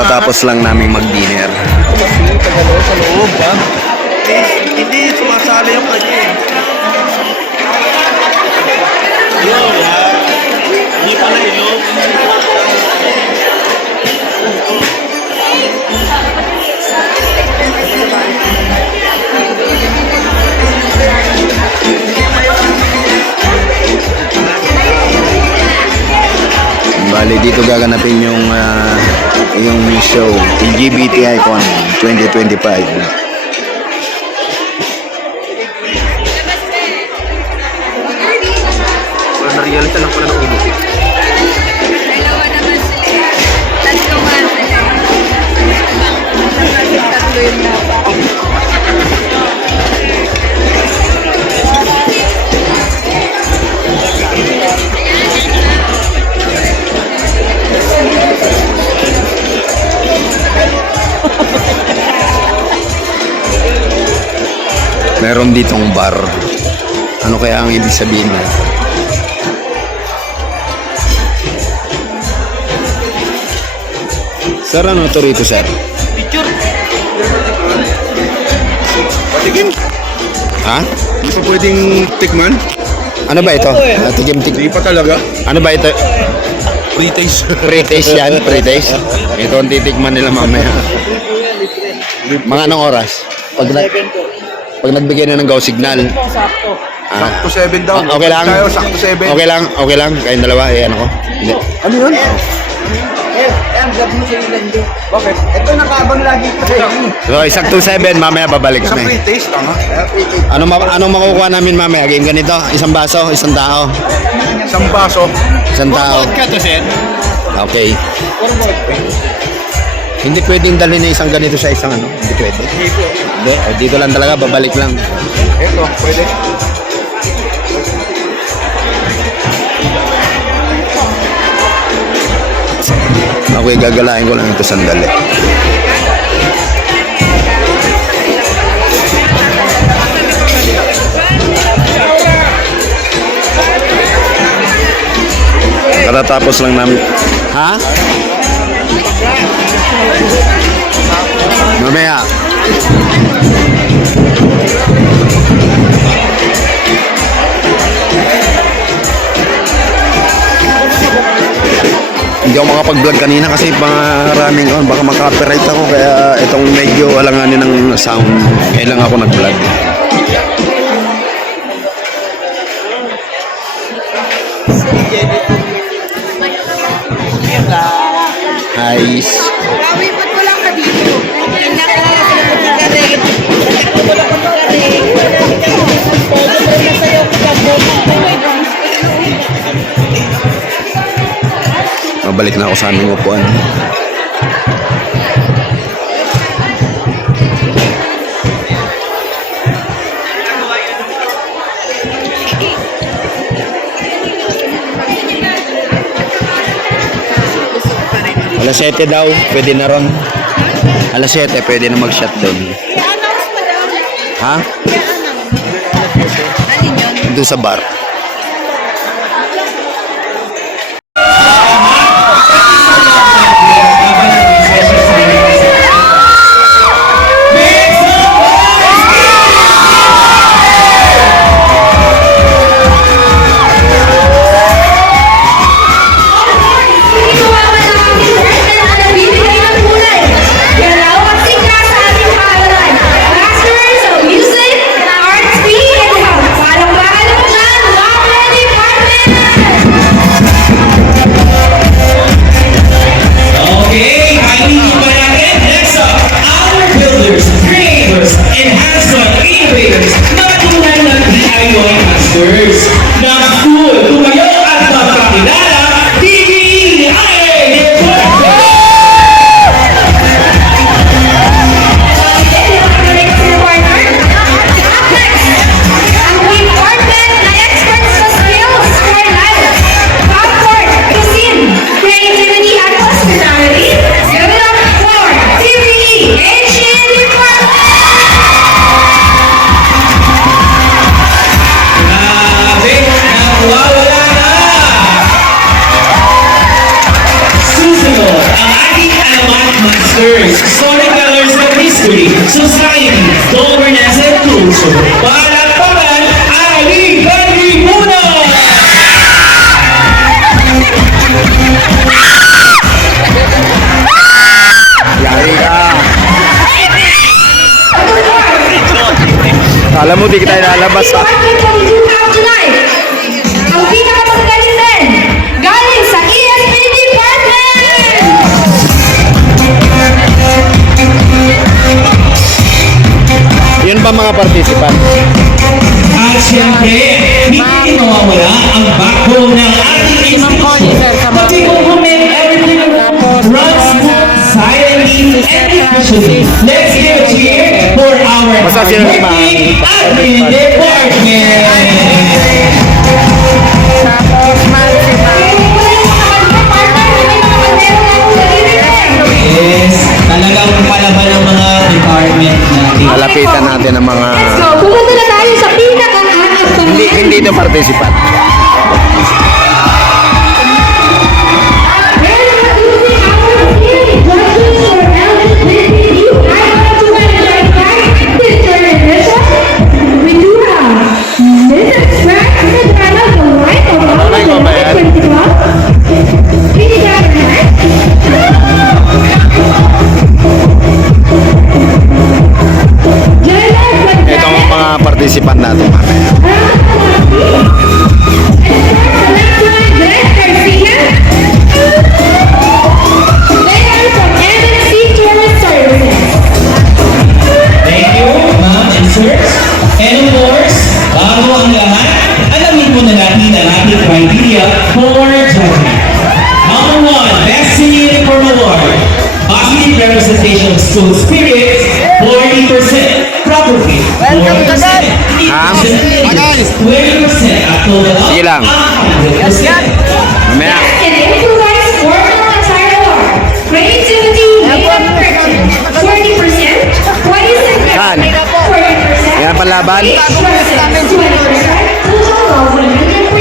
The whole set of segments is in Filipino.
Katatapos lang namin mag-dinner. Kasi tagalo sa loob, ha? Hindi sumasali yung kanya eh. Yun, ha? Hindi pala yun. Bali, dito gaganapin yung show, LGBT Icon 2025. Na-realize lang pala ng ulo. Dalawa naman sila. Tatlo man. Tatlo yung dapat. Meron ditong bar. Ano kaya ang ibig sabihin na? Sir, ano to rito, sir? Picture. Patikim. Ha? Hindi pa pwedeng tikman. Ano ba ito? Tikim-tikim. Hindi pa talaga. Ano ba ito? Pre-taste. Pre-taste yan, pre-taste. Ito ang titikman nila mamaya. Mga anong oras? Pag nagbigay na ng go signal. Sakto 7 daw. Okay lang. Tayo, sakto 7. Okay lang, okay lang. Kayong dalawa, ano ko? Hindi. Ano yun? Bakit? Ito nakaabang lagi ko sa So, isang 2-7, mamaya babalik Isang kami. pre-taste, tama? Anong makukuha namin mamaya? Game ganito? Isang baso, isang tao. Isang baso. Isang tao. to, sir. Okay. Hindi pwedeng dalhin na isang ganito sa isang ano. Hindi pwede. Hindi. Dito lang talaga, babalik lang. Ito, pwede. Okay, gagalain ko lang ito sandali. Katatapos lang namin. Ha? Mamaya. Hindi ako makapag-vlog kanina kasi maraming baka maka-copyright ako kaya itong medyo alanganin ng sound. Kaya lang ako nag-vlog. Hi. Rawipot ko lang ka dito. Mabalik na ako sa aming upuan. Alas 7 daw, pwede na ron. Alas 7, pwede na mag-shut down. I-announce pa daw. Ha? I-announce. Alin yun? Doon sa bar. Masters of Music, Arts, P, and Health. Palakpakan naman siya ng Alam mo, di kita ilalabas ha. Ang pinakamagaling din, galing sa ESP Department! Yun ba mga participant? At siyempre, hindi mawawala ang backbone ng ating institution. The people who make everything run smooth, silently, and efficiently. Let's give a cheer for our Basta sino yung hardworking admin department. Yes, talagang palaban ng mga department natin. Malapitan natin ang mga... Let's go! Pupunta na tayo sa pinaka-aasahan. Hindi ito participant. Ito ang mga participant natin mamaya. Thank you, ma'am and sirs. And of course, bago ang lahat, alamin mo na natin ang ating criteria for judging. Number 1, Best in Uniform Award. Positive representation of school spirit, 40%. Proper fit, 40%. Ma'am? 20% at total of Sige lang. 100%. Mamaya. And influence formal attire award. Creativity, makeup curtain, 40%, 26%, Saan? 40%, Yan palaban? 20%, total of 100%.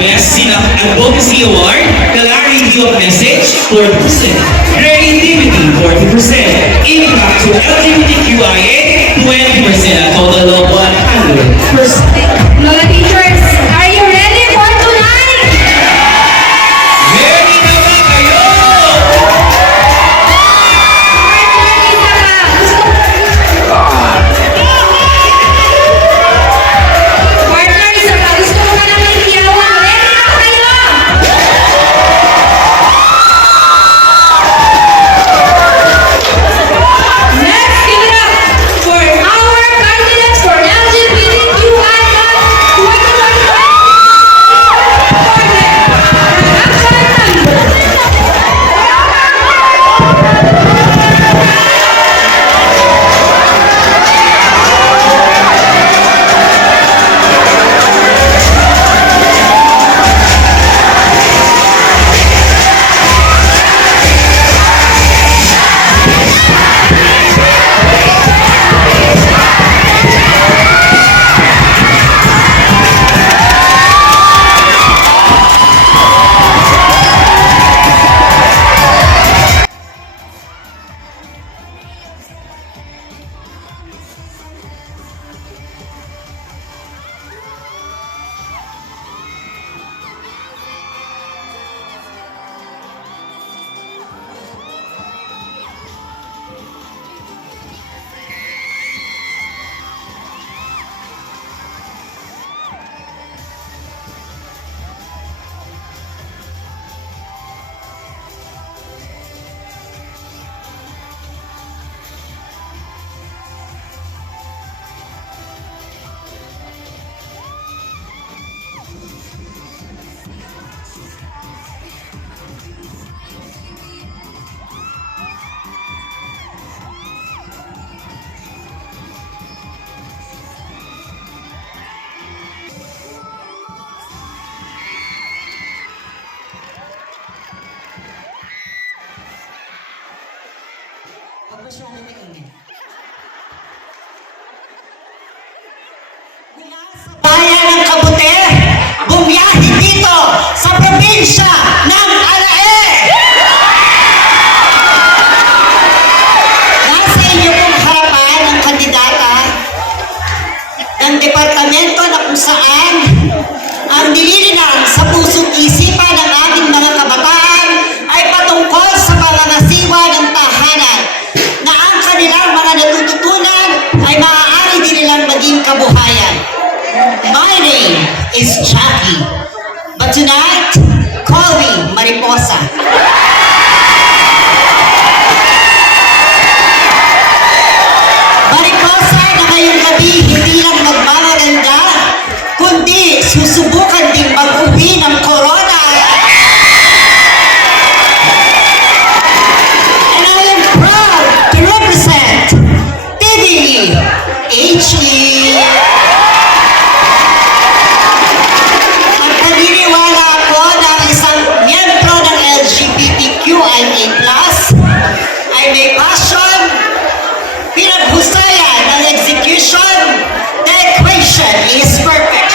Best in Advocacy Award, Clarity of Message, 40%. Creativity, 40%. Impact to LGBTQIA, 20%. A total of 100%. Lola teachers, are you ready for tonight? Ready na ba kayo? Partner, isa pa. Gusto ko ka naman iyawan. Ready na kayo? Let's give it up for our candidates for LGBTQI+, 兄弟们。Mula sa bayan ng Kabute, bumiyahe dito sa probinsya ng Alae. Nasa inyo pong harapan ang kandidata ng departamento na kung saan ang nililinang sa puso't isipan ng ating mga kabataan ay patungkol sa pangangasiwa ng tahanan na ang kanilang mga natututunan ay maaari din nilang maging kabuhayan. is Jackie. But tonight, call me Mariposa. Mariposa na ngayong gabi hindi lang magmamaganda, kundi susubukan ding mag-uwi ng corona. And I am proud to represent TVE HE. At naniniwala ako na ang isang miyembro ng LGBTQIA+, ay may passion, pinaghusayan ng execution, the equation is perfect.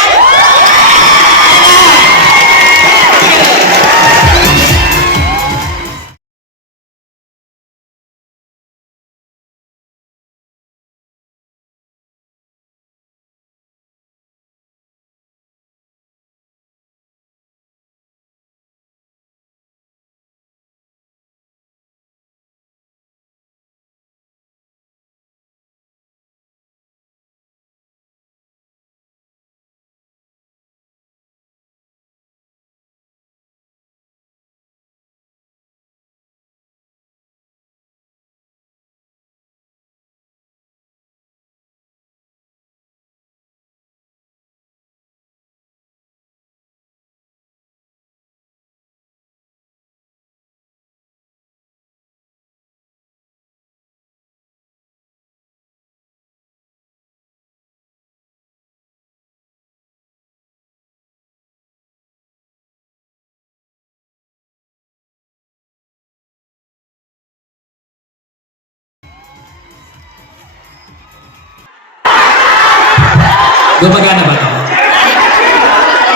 Gumagana ba ito?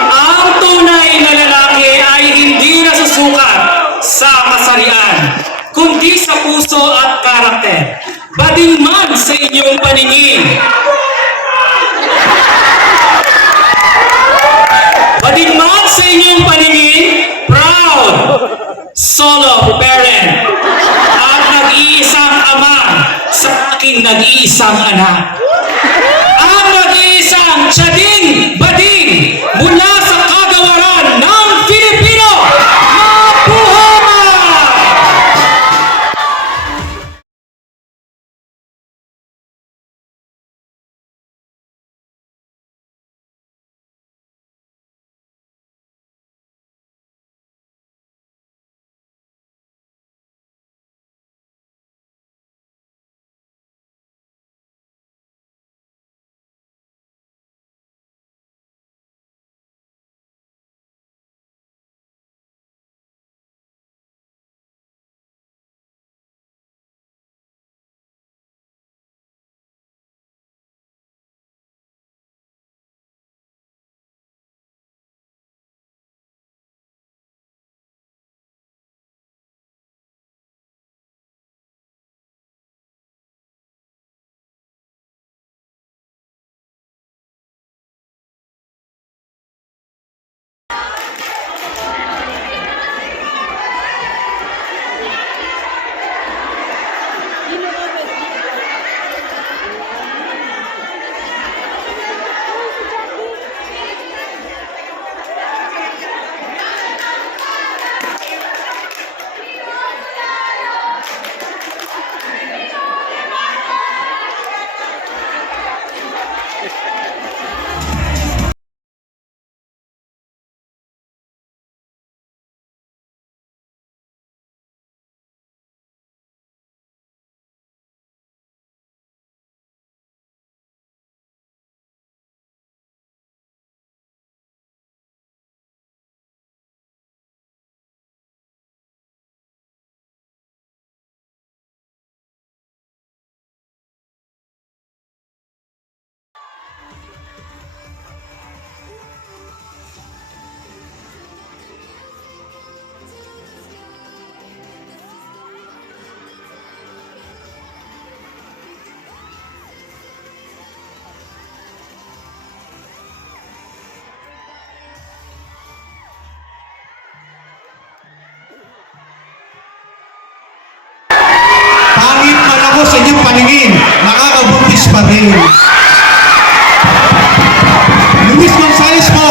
Ang tunay na lalaki ay hindi nasusukat sa kasarian, kundi sa puso at karakter. Bading man sa inyong paningin. Bading man sa inyong paningin, proud, solo parent, at nag-iisang ama sa aking nag-iisang anak. Ang nag-iisang tiyading bading mula sa kagawaran ng Pilipino. Mabuhay! paningin, nakakabuntis pa rin. Luis Gonzales po,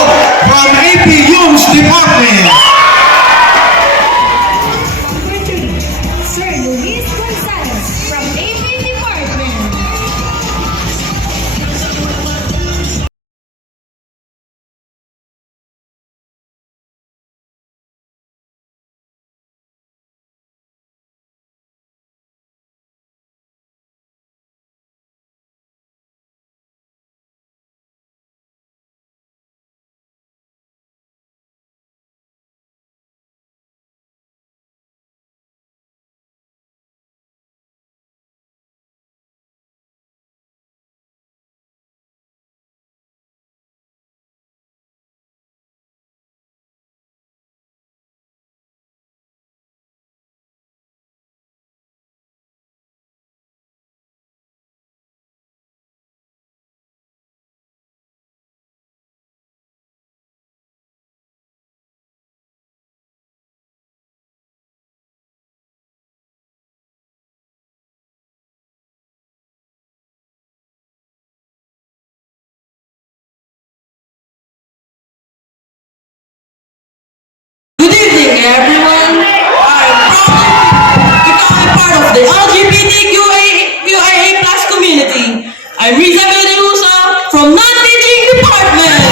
I'm Riza Bedelusa from Non-Teaching Department.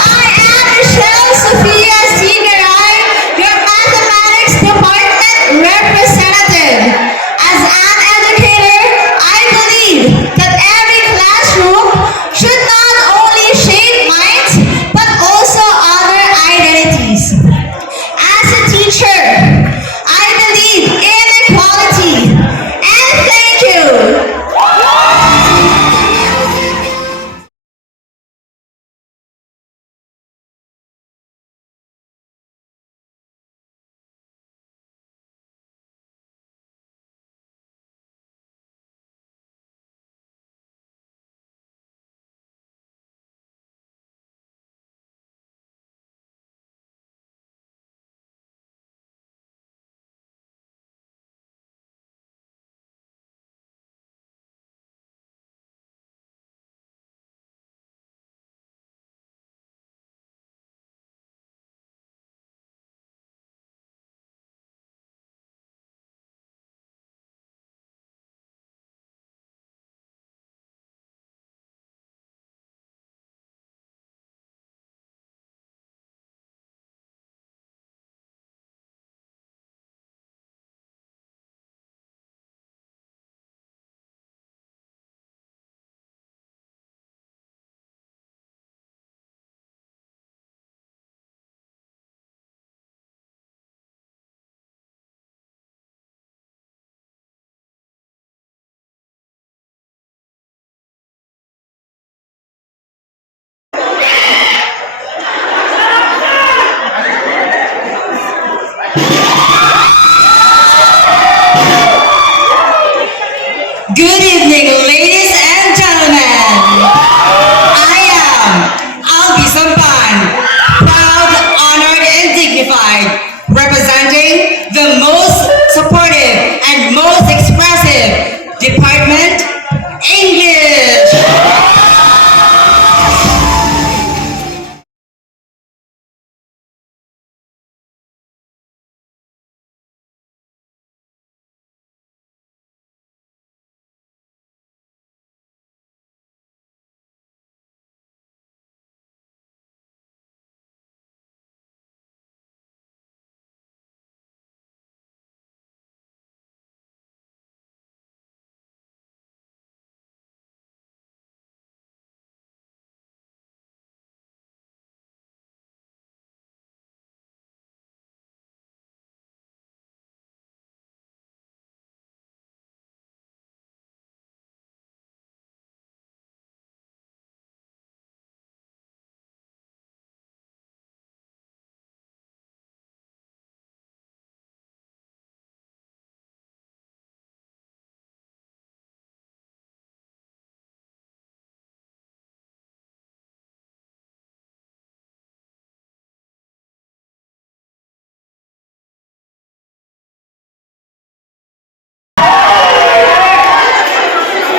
I am Michelle Sofia Sigaray, your Mathematics Department representative. As an educator, I believe that every classroom should not only shape minds, but also other identities. As a teacher, I believe in equality. And thank you. Good evening, ladies and gentlemen. I am Albi Sampan, proud, honored, and dignified, representing the most supportive and most expressive department, English.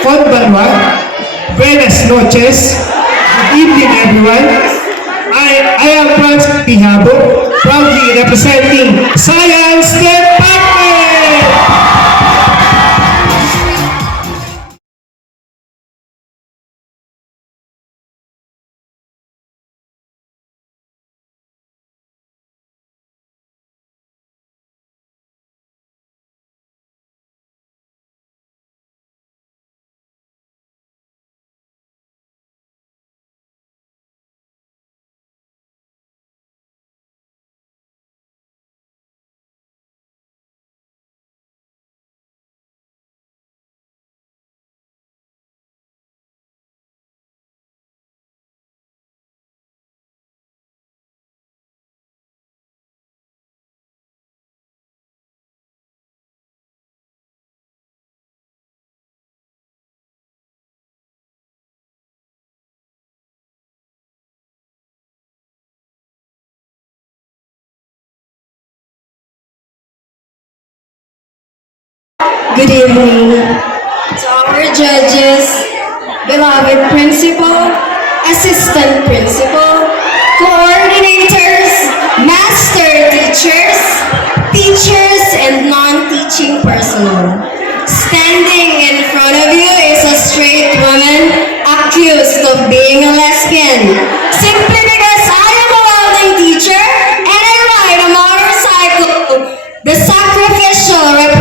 Konbanwa, buenas noches, good evening everyone. I am Franz Pihabo, proudly representing Science Department! Good evening to our judges, beloved principal, assistant principal, coordinators, master teachers, teachers, and non-teaching personnel. Standing in front of you is a straight woman accused of being a lesbian. Simply because I am a welding teacher and I ride a motorcycle, the sacrificial representative